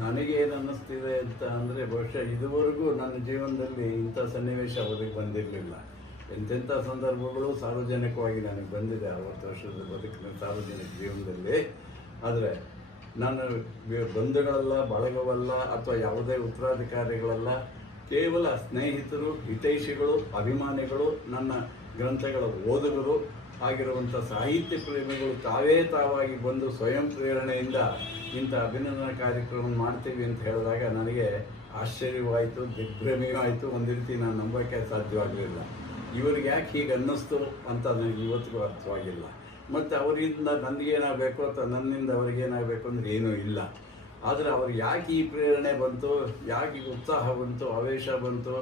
ನನಗೇನು ಅನ್ನಿಸ್ತಿದೆ ಅಂತ ಅಂದರೆ ಬಹುಶಃ ಇದುವರೆಗೂ ನನ್ನ ಜೀವನದಲ್ಲಿ ಇಂಥ ಸನ್ನಿವೇಶ ಅವರಿಗೆ ಬಂದಿರಲಿಲ್ಲ. ಎಂತೆಂಥ ಸಂದರ್ಭಗಳು ಸಾರ್ವಜನಿಕವಾಗಿ ನನಗೆ ಬಂದಿದೆ 60 ವರ್ಷದ ಬದುಕಿನ ಸಾರ್ವಜನಿಕ ಜೀವನದಲ್ಲಿ. ಆದರೆ ನನ್ನ ಬಂಧುಗಳಲ್ಲ, ಬಳಗವಲ್ಲ, ಅಥವಾ ಯಾವುದೇ ಉತ್ತರಾಧಿಕಾರಿಗಳಲ್ಲ, ಕೇವಲ ಸ್ನೇಹಿತರು, ಹಿತೈಷಿಗಳು, ಅಭಿಮಾನಿಗಳು, ನನ್ನ ಗ್ರಂಥಗಳ ಓದುಗರು ಆಗಿರುವಂಥ ಸಾಹಿತ್ಯ ಪ್ರೇಮಿಗಳು ತಾವಾಗಿ ಬಂದು ಸ್ವಯಂ ಪ್ರೇರಣೆಯಿಂದ ಇಂಥ ಅಭಿನಂದನಾ ಕಾರ್ಯಕ್ರಮ ಮಾಡ್ತೀವಿ ಅಂತ ಹೇಳಿದಾಗ ನನಗೆ ಆಶ್ಚರ್ಯವಾಯಿತು, ದಿಗ್ಭ್ರಮೆಯೂ ಆಯಿತು. ಒಂದು ರೀತಿ ನಾನು ನಂಬೋಕ್ಕೆ ಸಾಧ್ಯವಾಗಲಿಲ್ಲ. ಇವ್ರಿಗೆ ಯಾಕೆ ಹೀಗೆ ಅನ್ನಿಸ್ತು ಅಂತ ನನಗೆ ಇವತ್ತಿಗೂ ಅರ್ಥವಾಗಿಲ್ಲ. ಮತ್ತು ಅವರಿಂದ ನನಗೇನಾಗಬೇಕು ಅಥವಾ ನನ್ನಿಂದ ಅವ್ರಿಗೇನಾಗಬೇಕು ಅಂದರೆ ಏನೂ ಇಲ್ಲ. ಆದರೆ ಅವ್ರಿಗೆ ಯಾಕೆ ಈ ಪ್ರೇರಣೆ ಬಂತು, ಯಾಕೆ ಉತ್ಸಾಹ ಬಂತು, ಆವೇಶ ಬಂತು,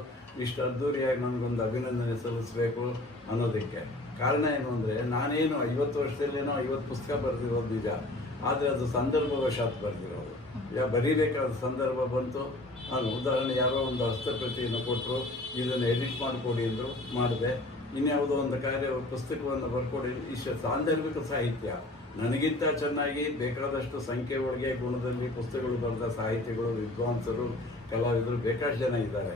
ಇಷ್ಟು ಅದ್ದೂರಿಯಾಗಿ ನನಗೊಂದು ಅಭಿನಂದನೆ ಸಲ್ಲಿಸಬೇಕು ಅನ್ನೋದಕ್ಕೆ ಕಾರಣ ಏನು ಅಂದರೆ, ನಾನೇನು 50 ವರ್ಷದಲ್ಲೇನೋ 50 ಪುಸ್ತಕ ಬರೆದಿರೋದು ನಿಜ. ಆದರೆ ಅದು ಸಂದರ್ಭವಶಾತ್ ಬರೆದಿರೋದು. ಬರೀಬೇಕಾದ ಸಂದರ್ಭ ಬಂತು. ನಾನು ಉದಾಹರಣೆ ಯಾರೋ ಒಂದು ಹಸ್ತಪ್ರತಿಯನ್ನು ಕೊಟ್ಟರು, ಇದನ್ನು ಎಡಿಟ್ ಮಾಡಿಕೊಡಿ ಅಂದರು, ಮಾಡಿದೆ. ಇನ್ಯಾವುದೋ ಒಂದು ಪುಸ್ತಕವನ್ನು ಬರ್ಕೊಡಿ. ಇಷ್ಟು ಸಾಂದರ್ಭಿಕ ಸಾಹಿತ್ಯ. ನನಗಿಂತ ಚೆನ್ನಾಗಿ ಬೇಕಾದಷ್ಟು ಸಂಖ್ಯೆ ಒಳಗೆ ಗುಣದಲ್ಲಿ ಪುಸ್ತಕಗಳು ಬರೆದ ಸಾಹಿತಿಗಳು, ವಿದ್ವಾಂಸರು, ಕಲಾವಿದರು ಬೇಕಾಷ್ಟು ಜನ ಇದ್ದಾರೆ.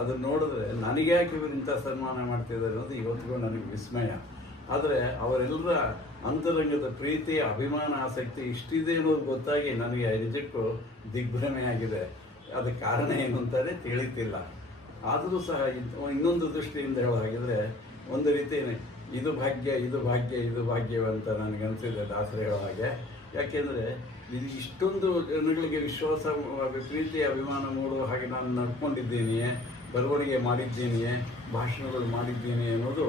ಅದನ್ನು ನೋಡಿದ್ರೆ ನನಗೆ ಯಾಕೆ ಇವರು ಇಂಥ ಸನ್ಮಾನ ಮಾಡ್ತಿದ್ದಾರೆ ಅನ್ನೋದು ಇವತ್ತಿಗೂ ನನಗೆ ವಿಸ್ಮಯ. ಆದರೆ ಅವರೆಲ್ಲರ ಅಂತರಂಗದ ಪ್ರೀತಿ, ಅಭಿಮಾನ, ಆಸಕ್ತಿ ಇಷ್ಟಿದೆ ಅನ್ನೋದು ಗೊತ್ತಾಗಿ ನನಗೆ ನಿಜಕ್ಕೂ ದಿಗ್ಭ್ರಮೆ ಆಗಿದೆ. ಅದಕ್ಕೆ ಕಾರಣ ಏನು ಅಂತಾನೆ ತಿಳಿತಿಲ್ಲ. ಆದರೂ ಸಹ ಇನ್ನೊಂದು ದೃಷ್ಟಿಯಿಂದ ಹೇಳೋ ಹಾಗಿದ್ರೆ, ಒಂದು ರೀತಿ ಇದು ಭಾಗ್ಯ, ಇದು ಭಾಗ್ಯ, ಇದು ಭಾಗ್ಯವಂತ ನನಗನ್ಸಿದೆ ದಾಸರು ಹೇಳೋ ಹಾಗೆ. ಯಾಕೆಂದರೆ ಇದು ಇಷ್ಟೊಂದು ಜನಗಳಿಗೆ ವಿಶ್ವಾಸ, ಪ್ರೀತಿ, ಅಭಿಮಾನ ಮೂಡುವ ಹಾಗೆ ನಾನು ನಡ್ಕೊಂಡಿದ್ದೀನಿ, ಬರವಣಿಗೆ ಮಾಡಿದ್ದೀನಿ, ಭಾಷಣಗಳು ಮಾಡಿದ್ದೀನಿ ಅನ್ನೋದು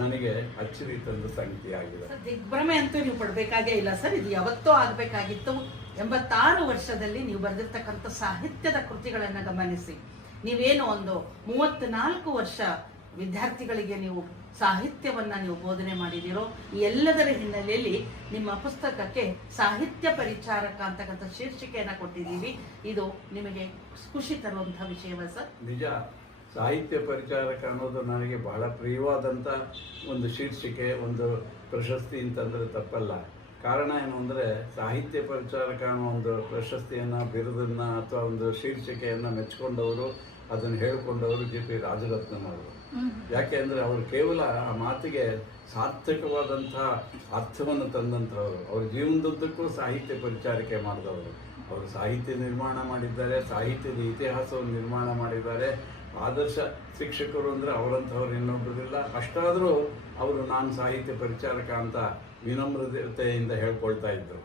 ನನಗೆ ಅಚ್ಚರಿ ತಂದ ಸಂಗತಿ ಆಗಿದೆ. ದಿಗ್ಭ್ರಮೆ ಅಂತೂ ನೀವು ಪಡಬೇಕಾಗೇ ಇಲ್ಲ ಸರ್. ಇದು ಯಾವತ್ತೋ ಆಗಬೇಕಾಗಿತ್ತು. 86 ವರ್ಷದಲ್ಲಿ ನೀವು ಬರೆದಿರ್ತಕ್ಕಂಥ ಸಾಹಿತ್ಯದ ಕೃತಿಗಳನ್ನು ಗಮನಿಸಿ. ನೀವೇನು ಒಂದು 34 ವರ್ಷ ವಿದ್ಯಾರ್ಥಿಗಳಿಗೆ ನೀವು ಸಾಹಿತ್ಯವನ್ನ ನೀವು ಬೋಧನೆ ಮಾಡಿದಿರೋ. ಈ ಎಲ್ಲದರ ಹಿನ್ನೆಲೆಯಲ್ಲಿ ನಿಮ್ಮ ಪುಸ್ತಕಕ್ಕೆ ಸಾಹಿತ್ಯ ಪರಿಚಾರಕ ಅಂತಕ್ಕಂಥ ಶೀರ್ಷಿಕೆಯನ್ನ ಕೊಟ್ಟಿದ್ದೀವಿ. ಇದು ನಿಮಗೆ ಖುಷಿ ತರುವಂತಹ ವಿಷಯವೇ ಸರ್? ನಿಜ. ಸಾಹಿತ್ಯ ಪರಿಚಾರಕ ಅನ್ನೋದು ನನಗೆ ಬಹಳ ಪ್ರಿಯವಾದಂಥ ಒಂದು ಶೀರ್ಷಿಕೆ, ಒಂದು ಪ್ರಶಸ್ತಿ ಅಂತಂದರೆ ತಪ್ಪಲ್ಲ. ಕಾರಣ ಏನು ಅಂದರೆ, ಸಾಹಿತ್ಯ ಪರಿಚಾರಕ ಅನ್ನೋ ಒಂದು ಪ್ರಶಸ್ತಿಯನ್ನು, ಬಿರುದನ್ನು ಅಥವಾ ಒಂದು ಶೀರ್ಷಿಕೆಯನ್ನು ಮೆಚ್ಚಿಕೊಂಡವರು, ಅದನ್ನು ಹೇಳಿಕೊಂಡವರು ಜಿ.ಪಿ. ರಾಜರತ್ನಂ ಅವರು. ಯಾಕೆ ಅಂದರೆ ಅವರು ಕೇವಲ ಆ ಮಾತಿಗೆ ಸಾರ್ಥಕವಾದಂಥ ಅರ್ಥವನ್ನು ತಂದಂಥವರು. ಅವ್ರ ಜೀವನದುದ್ದಕ್ಕೂ ಸಾಹಿತ್ಯ ಪರಿಚಾರಿಕೆ ಮಾಡಿದವರು. ಅವರು ಸಾಹಿತ್ಯ ನಿರ್ಮಾಣ ಮಾಡಿದ್ದಾರೆ, ಸಾಹಿತ್ಯದ ಇತಿಹಾಸವನ್ನು ನಿರ್ಮಾಣ ಮಾಡಿದ್ದಾರೆ. ಆದರ್ಶ ಶಿಕ್ಷಕರು ಅಂದರೆ ಅವರಂಥವ್ರು ಇನ್ನೊಬ್ಬರಿಲ್ಲ. ಅಷ್ಟಾದರೂ ಅವರು ನಾನು ಸಾಹಿತ್ಯ ಪರಿಚಾರಕ ಅಂತ ವಿನಮ್ರತೆಯಿಂದ ಹೇಳ್ಕೊಳ್ತಾ ಇದ್ದರು.